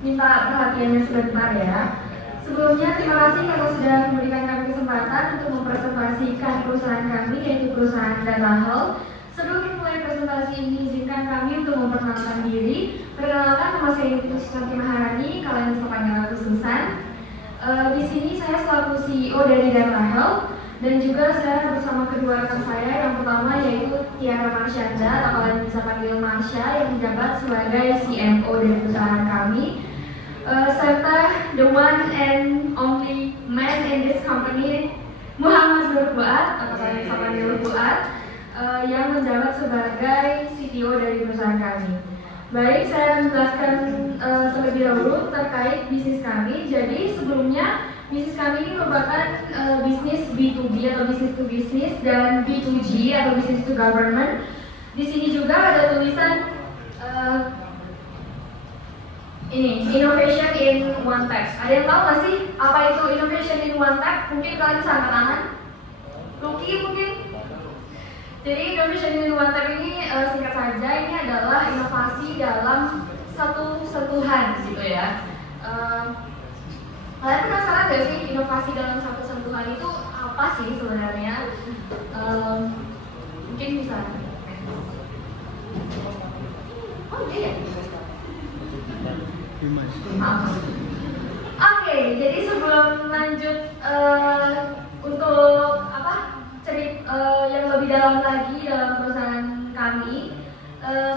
minta perhatiannya sebentar ya. Sebelumnya terima kasih karena sudah memberikan kami kesempatan untuk mempresentasikan perusahaan kami, yaitu perusahaan Data Hall. Sebelum mulai presentasi ini, izinkan kami untuk memperkenalkan diri. Perkenalkan, nama saya Susanti Maharani, kalian bisa panggil aku Susan. Di sini saya selaku CEO dari Data Hall, dan juga saya bersama kedua rekan saya. Yang pertama yaitu Tiara Marsyanda, atau kalian bisa panggil Marsha, yang menjabat sebagai CMO dari perusahaan kami. Serta the one and only man in this company, Muhammad Nur Fuad, atau kalian bisa panggil Fuad, yang menjabat sebagai CTO dari perusahaan kami. Baik, saya akan menjelaskan terlebih dahulu terkait bisnis kami. Jadi sebelumnya bisnis kami ini merupakan bisnis B2B atau business to business dan B2G atau business to government. Di sini juga ada tulisan ini innovation in one tap. Ada yang tahu nggak sih apa itu innovation in one tap? Mungkin kalian bisa angkat tangan. Lucky mungkin. Jadi innovation in one tap ini singkat saja ini adalah inovasi dalam satu sentuhan gitu ya. Kalian penasaran nggak sih inovasi dalam satu sentuhan itu apa sih sebenarnya? Mungkin bisa. Oh iya. Oke, jadi sebelum lanjut untuk yang lebih dalam lagi dalam perusahaan kami,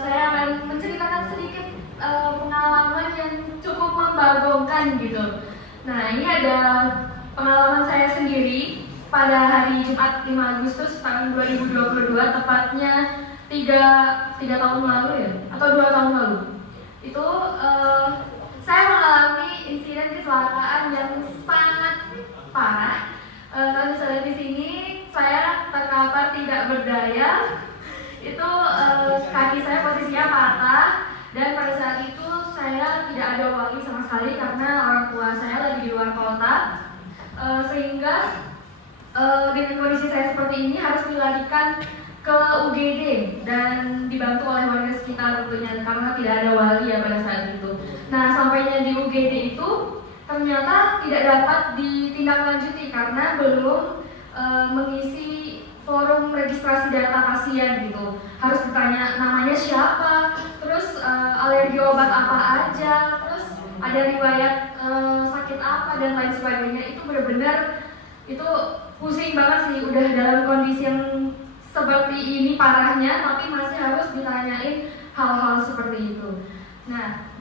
saya akan menceritakan sedikit pengalaman yang cukup membagongkan gitu. Nah, ini ada pengalaman saya sendiri pada hari Jumat 5 Agustus tahun 2022, tepatnya 3 tahun lalu ya, atau 2 tahun lalu. Itu saya mengalami insiden kecelakaan yang sangat parah. Kalian bisa lihat di sini, saya terkapar tidak berdaya. Itu kaki saya posisinya patah, dan pada saat itu saya tidak ada wali sama sekali karena orang tua saya lagi di luar kota, sehingga dengan kondisi saya seperti ini harus dilarikan ke UGD dan dibantu oleh warga sekitar tentunya karena tidak ada wali ya pada saat itu. Nah, sampainya di UGD itu ternyata tidak dapat ditindaklanjuti karena belum mengisi forum registrasi data pasien gitu. Harus ditanya namanya siapa, terus alergi obat apa aja, terus ada riwayat sakit apa dan lain sebagainya. Itu benar-benar itu pusing banget sih, udah dalam kondisi yang seperti ini parahnya, tapi masih harus ditanyain hal-hal seperti itu. Nah,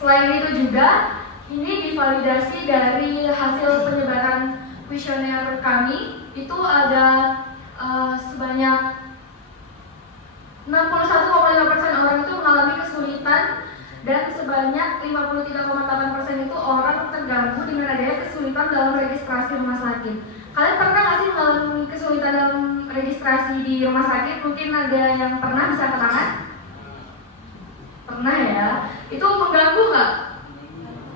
selain itu juga, ini divalidasi dari hasil penyebaran kuesioner kami, itu ada sebanyak 61,5% orang itu mengalami kesulitan, dan sebanyak 53,8% itu orang terganggu dengan adanya kesulitan dalam registrasi rumah sakit. Kalian pernah nggak sih mengalami kesulitan dalam registrasi di rumah sakit? Mungkin ada yang pernah, bisa angkat tangan? Pernah ya? Itu mengganggu nggak?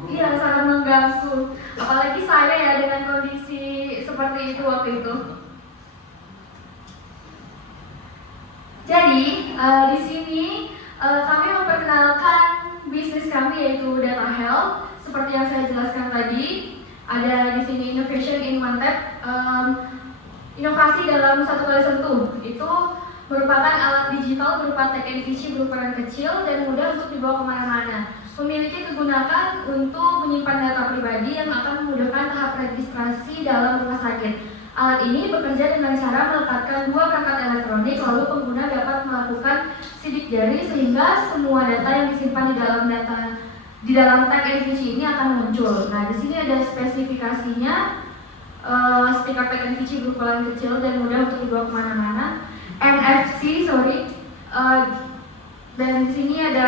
Iya, sangat mengganggu. Apalagi saya ya dengan kondisi seperti itu waktu itu. Jadi di sini kami memperkenalkan bisnis kami yaitu Data Health. Seperti yang saya jelaskan tadi, ada di sini innovation in one tap, inovasi dalam satu kali sentuh. Itu merupakan alat digital berupa tag and fiche berukuran kecil dan mudah untuk dibawa kemana-mana. Memiliki kegunaan untuk menyimpan data pribadi yang akan memudahkan tahap registrasi dalam rumah sakit. Alat ini bekerja dengan cara melekatkan 2 perangkat elektronik, lalu pengguna dapat melakukan sidik jari sehingga semua data yang disimpan di dalam tag and fiche ini akan muncul. Nah, di sini ada spesifikasinya, stiker tag and fiche berukuran kecil dan mudah untuk dibawa kemana-mana. NFC, dan di sini ada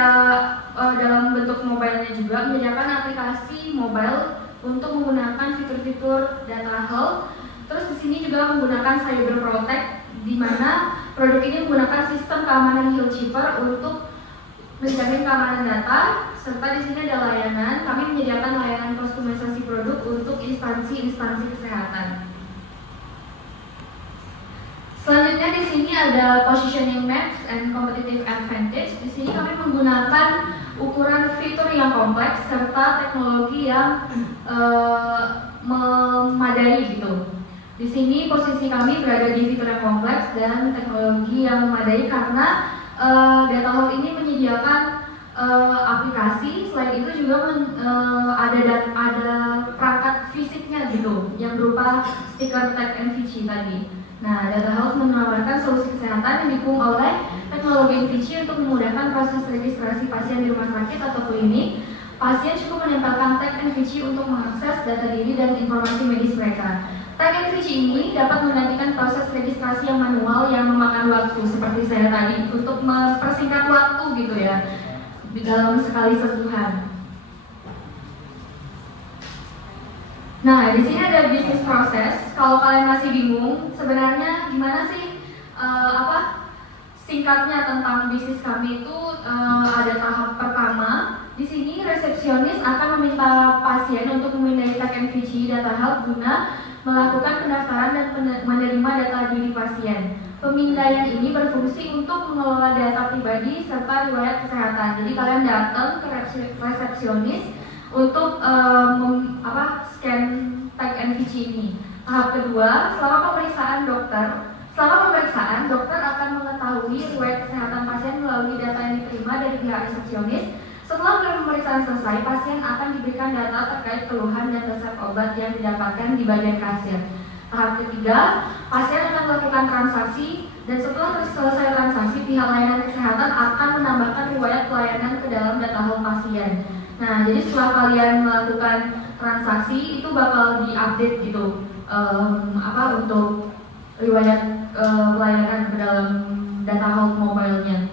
dalam bentuk mobilenya juga, menyediakan aplikasi mobile untuk menggunakan fitur-fitur Data Health. Terus di sini juga menggunakan Cyber Protect, di mana produk ini menggunakan sistem keamanan Hill Chipper untuk menjamin keamanan data. Serta di sini ada layanan, kami menyediakan layanan kustomisasi produk untuk instansi-instansi kesehatan. Selanjutnya di sini ada positioning maps and competitive advantage. Di sini kami menggunakan ukuran fitur yang kompleks serta teknologi yang memadai gitu. Di sini posisi kami berada di fitur yang kompleks dan teknologi yang memadai karena Data Hub ini menyediakan aplikasi. Selain itu juga ada perangkat fisiknya gitu yang berupa stiker tag NVC tadi. Nah, Data Health menawarkan solusi kesehatan yang didukung oleh teknologi NVC untuk memudahkan proses registrasi pasien di rumah sakit atau klinik. Pasien cukup menempelkan tag NVC untuk mengakses data diri dan informasi medis mereka. Tag NVC ini dapat menggantikan proses registrasi yang manual yang memakan waktu seperti saya tadi untuk mempersingkat waktu gitu ya di dalam sekali sentuhan. Nah, di sini ada bisnis proses. Kalau kalian masih bingung, sebenarnya gimana sih singkatnya tentang bisnis kami itu ada tahap pertama. Di sini resepsionis akan meminta pasien untuk memindai tag NVC Data Hub guna melakukan pendaftaran dan menerima data diri pasien. Pemindaian ini berfungsi untuk mengelola data pribadi serta riwayat kesehatan. Jadi kalian datang ke resepsionis untuk scan tag NVC ini. Tahap kedua, selama pemeriksaan dokter akan mengetahui riwayat kesehatan pasien melalui data yang diterima dari pihak resepsionis. Setelah pemeriksaan selesai, pasien akan diberikan data terkait keluhan dan resep obat yang didapatkan di bagian kasir. Tahap ketiga, pasien akan melakukan transaksi dan setelah selesai transaksi, pihak layanan kesehatan akan menambahkan riwayat pelayanan ke dalam data home pasien. Nah, jadi setelah kalian melakukan transaksi itu bakal diupdate gitu untuk riwayat pelayanan ke dalam data home mobile-nya.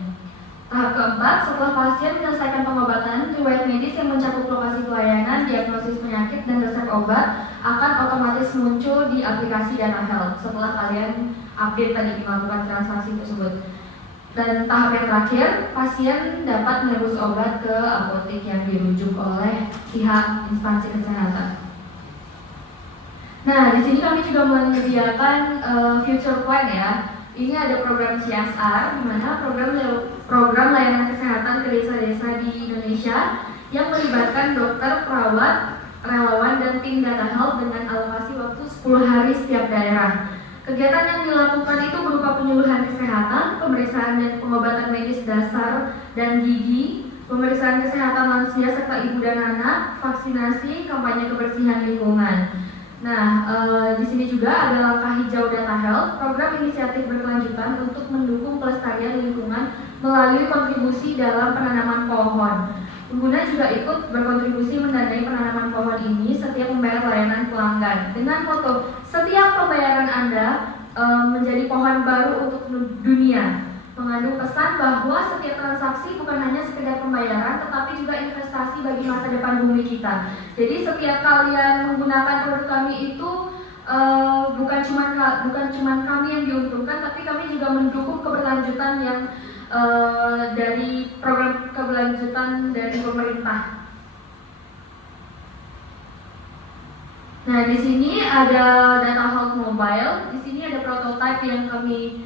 Tahap keempat, setelah pasien menyelesaikan pengobatan, riwayat medis yang mencakup lokasi pelayanan, diagnosis penyakit, dan resep obat akan otomatis muncul di aplikasi Data Health setelah kalian update tadi melakukan transaksi tersebut. Dan tahap yang terakhir, pasien dapat menebus obat ke apotek yang dirujuk oleh pihak instansi kesehatan. Nah, di sini kami juga menyediakan future plan ya. Ini ada program CSR, di mana program layanan kesehatan ke desa-desa di Indonesia yang melibatkan dokter, perawat, relawan, dan tim Data Health dengan alokasi waktu 10 hari setiap daerah. Kegiatan yang dilakukan itu berupa penyuluhan kesehatan, pemeriksaan dan pengobatan medis dasar dan gigi, pemeriksaan kesehatan lansia serta ibu dan anak, vaksinasi, kampanye kebersihan lingkungan. Nah, di sini juga ada langkah hijau Data Health, program inisiatif berkelanjutan untuk mendukung pelestarian lingkungan melalui kontribusi dalam penanaman pohon. Pengguna juga ikut berkontribusi mendanai penanaman pohon ini setiap membayar layanan pelanggan. Dengan foto, setiap pembayaran Anda menjadi pohon baru untuk dunia. Mengandung pesan bahwa setiap transaksi bukan hanya sekedar pembayaran, tetapi juga investasi bagi masa depan bumi kita. Jadi setiap kalian menggunakan produk kami itu bukan cuma kami yang diuntungkan, tapi kami juga mendukung keberlanjutan yang dari program keberlanjutan dari pemerintah. Nah, di sini ada Data Health Mobile. Di sini ada prototipe yang kami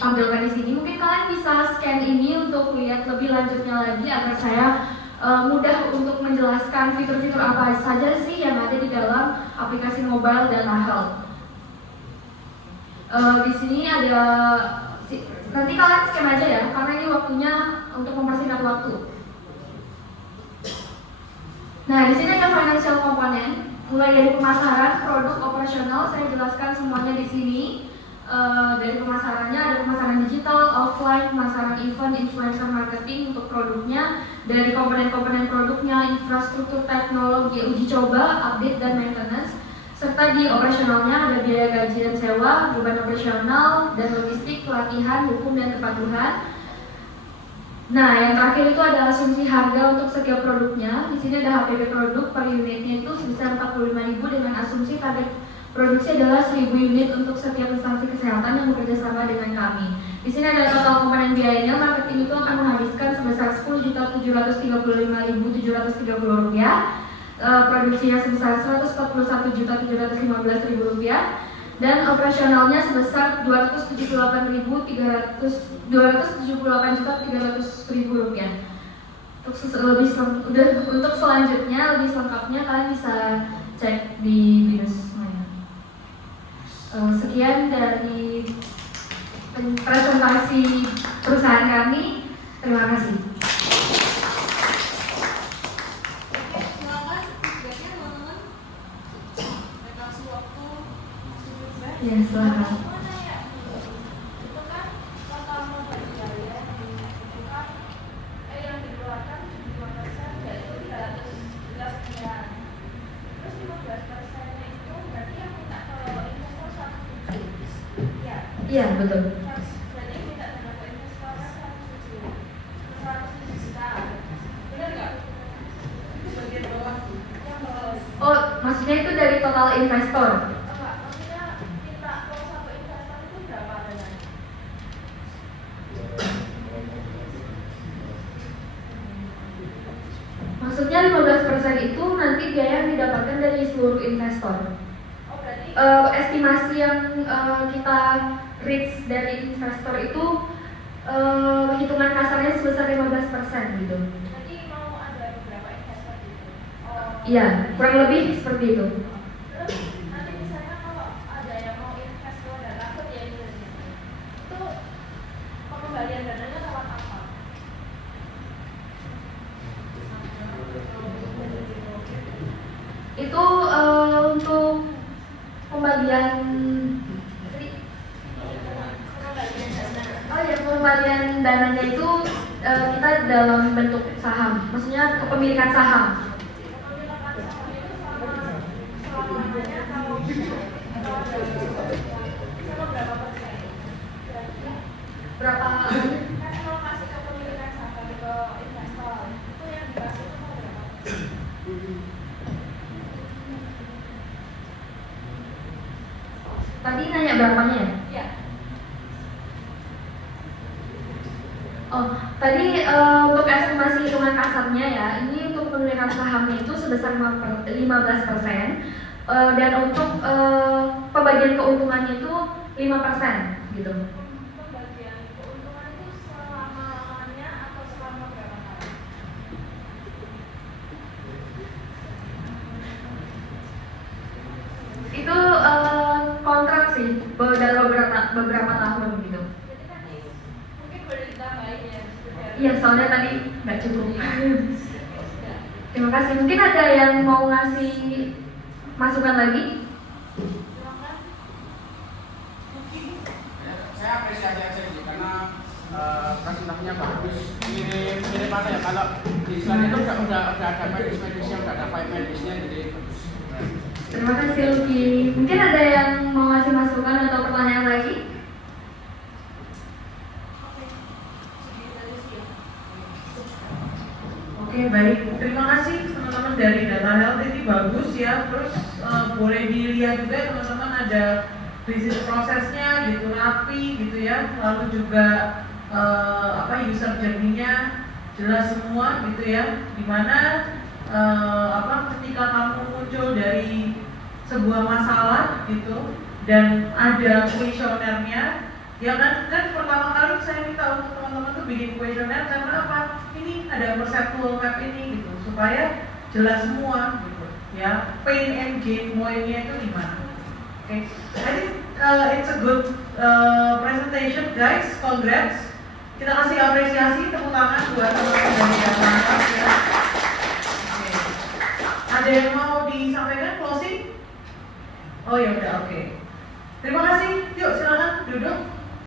tampilkan di sini. Mungkin kalian bisa scan ini untuk lihat lebih lanjutnya lagi agar saya mudah untuk menjelaskan fitur-fitur apa saja sih yang ada di dalam aplikasi mobile Data Health. Di sini ada nanti kalian scan aja ya, karena ini waktunya untuk mempersingkat waktu. Nah, di sini ada financial component, mulai dari pemasaran, produk, operasional. Saya jelaskan semuanya di sini. Dari pemasarannya ada pemasaran digital, offline, pemasaran event, influencer marketing untuk produknya, dari komponen-komponen produknya, infrastruktur teknologi, uji coba, update dan maintenance, serta di operasionalnya ada biaya gaji dan sewa, beban operasional dan logistik, pelatihan, hukum dan kepatuhan. Nah, yang terakhir itu ada asumsi harga untuk setiap produknya. Di sini ada HPP produk per unitnya itu sebesar 45.000 dengan asumsi target produksi adalah 1.000 unit untuk setiap instansi kesehatan yang bekerja sama dengan kami. Di sini ada total komponen biayanya. Marketing itu akan menghabiskan sebesar 10.735.730 rupiah. Produksinya sebesar 141.715.000 rupiah. dan operasionalnya sebesar 278.300 rupiah. Untuk selanjutnya lebih selengkapnya kalian bisa cek di BINUS semuanya. Sekian dari presentasi perusahaan kami. Terima kasih. Ya, silakan. Iya, betul. Oh, maksudnya itu dari total investor? Maksudnya 15% itu nanti biaya yang didapatkan dari seluruh investor. Estimasi yang kita reach dari investor itu hitungan kasarnya sebesar 15% gitu. Jadi mau ada beberapa investor gitu? Iya, kurang lebih seperti itu. Terus nanti misalnya kalau ada yang mau investor dan dapat ya itu pengembalian dananya lewat apa? Itu untuk pembagian pengembalian dananya itu kita dalam bentuk saham, maksudnya kepemilikan saham. Berapa? Kan kalau kasih kepemilikan saham ke investor itu yang dikasih itu mau berapa? Tadi nanya berapanya ya? Iya. Oh, tadi untuk estimasi hitungan kasarnya ya, ini untuk pemilikan sahamnya itu sebesar 15%, dan untuk pembagian keuntungannya itu 5% gitu. Pembagian keuntungan itu selama-lamanya atau selama berapa tahun? Itu kontrak sih, dalam beberapa tahun gitu. Jadi kan mungkin boleh ditambahin ya. Iya, soalnya tadi nggak cukup. Terima kasih. Mungkin ada yang mau ngasih masukan lagi? Saya apresiasi aja sih karena presentasinya bagus. Mirip apa ya, kalau di slide itu udah ada medis-medisnya, udah ada file medisnya, jadi Terima kasih Luki. Mungkin ada yang mau ngasih masukan atau pertanyaan lagi? Oke, baik. Terima kasih teman-teman dari Data Health, ini bagus ya. Terus boleh dilihat juga teman-teman ada bisnis prosesnya gitu, rapi gitu ya. Lalu juga user journey-nya jelas semua gitu ya. Dimana ketika kamu muncul dari sebuah masalah gitu dan ada kuesionernya, ya kan pertama kali saya minta untuk teman-teman tuh bikin kuesioner karena apa? Ini ada perceptual map ini gitu supaya jelas semua gitu ya, pain and gain point-nya itu di mana. Oke, I think it's a good presentation guys, congrats. Kita kasih apresiasi, tepuk tangan buat teman-teman dari Data Health ya. Oke. Ada yang mau disampaikan closing? Oh ya udah, oke. Terima kasih. Yuk silakan duduk.